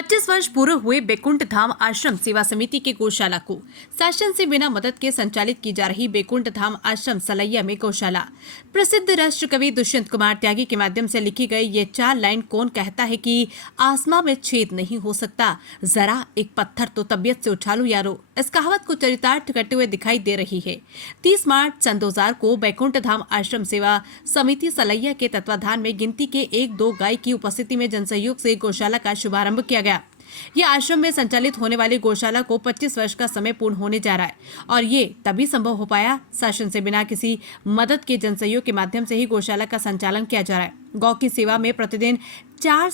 25 वर्ष पूरे हुए बैकुंठ धाम आश्रम सेवा समिति के गौशाला को शासन से बिना मदद के संचालित की जा रही बैकुंठ धाम आश्रम सलैया में गौशाला। प्रसिद्ध राष्ट्र कवि दुष्यंत कुमार त्यागी के माध्यम से लिखी गई ये 4 लाइन कौन कहता है कि आसमां में छेद नहीं हो सकता, जरा एक पत्थर तो तबीयत से उछालो यारो। इस कहावत को चरितार्थ करते हुए दिखाई दे रही है। 30 मार्च सन 2000 को बैकुंठ धाम आश्रम सेवा समिति सलैया के तत्वाधान में गिनती के 1-2 गाय की उपस्थिति में जनसहयोग से गौशाला का शुभारंभ किया गया। यह आश्रम में संचालित होने वाली गौशाला को 25 वर्ष का समय पूर्ण होने जा रहा है और ये तभी संभव हो पाया शासन से बिना किसी मदद के जनसहयोग के माध्यम से ही गौशाला का संचालन किया जा रहा है। गौ की सेवा में प्रतिदिन 4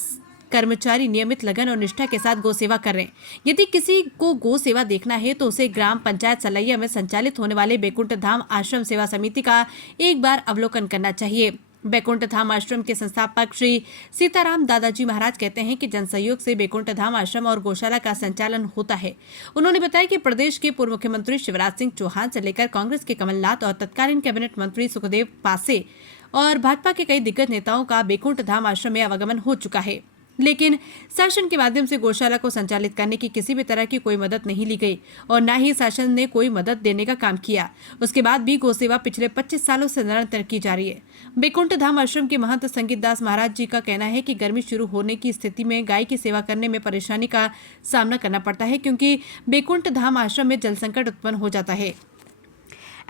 कर्मचारी नियमित लगन और निष्ठा के साथ गौ सेवा कर रहे हैं। यदि किसी को गौ सेवा देखना है तो उसे ग्राम पंचायत सलैया में संचालित होने वाले बैकुंठ धाम आश्रम सेवा समिति का एक बार अवलोकन करना चाहिए। बैकुंठ धाम आश्रम के संस्थापक श्री सीताराम दादाजी महाराज कहते हैं कि जनसहयोग से बैकुंठ धाम आश्रम और गौशाला का संचालन होता है। उन्होंने बताया कि प्रदेश के पूर्व मुख्यमंत्री शिवराज सिंह चौहान से लेकर कांग्रेस के कमलनाथ और तत्कालीन कैबिनेट मंत्री सुखदेव पासे और भाजपा के कई दिग्गज नेताओं का बैकुंठ धाम आश्रम में आवागमन हो चुका है, लेकिन शासन के माध्यम से गौशाला को संचालित करने की किसी भी तरह की कोई मदद नहीं ली गई और न ही शासन ने कोई मदद देने का काम किया। उसके बाद भी गौ सेवा पिछले 25 सालों से निरंतर की जा रही है। बैकुंठ धाम आश्रम के महंत संगीत दास महाराज जी का कहना है कि गर्मी शुरू होने की स्थिति में गाय की सेवा करने में परेशानी का सामना करना पड़ता है, क्योंकि बैकुंठ धाम आश्रम में जल संकट उत्पन्न हो जाता है।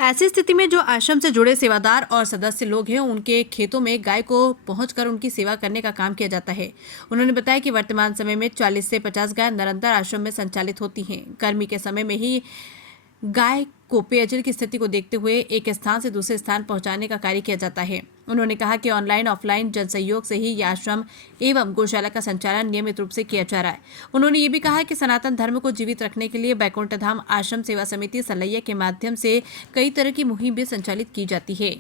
ऐसी स्थिति में जो आश्रम से जुड़े सेवादार और सदस्य लोग हैं, उनके खेतों में गाय को पहुंचकर उनकी सेवा करने का काम किया जाता है। उन्होंने बताया कि वर्तमान समय में 40 से 50 गाय निरंतर आश्रम में संचालित होती हैं। गर्मी के समय में ही गाय को पेयजल की स्थिति को देखते हुए एक स्थान से दूसरे स्थान पहुंचाने का कार्य किया जाता है। उन्होंने कहा कि ऑनलाइन ऑफलाइन जनसहयोग से ही यह आश्रम एवं गौशाला का संचालन नियमित रूप से किया जा रहा है। उन्होंने ये भी कहा कि सनातन धर्म को जीवित रखने के लिए बैकुंठ धाम आश्रम सेवा समिति सलैया के माध्यम से कई तरह की मुहिम भी संचालित की जाती है।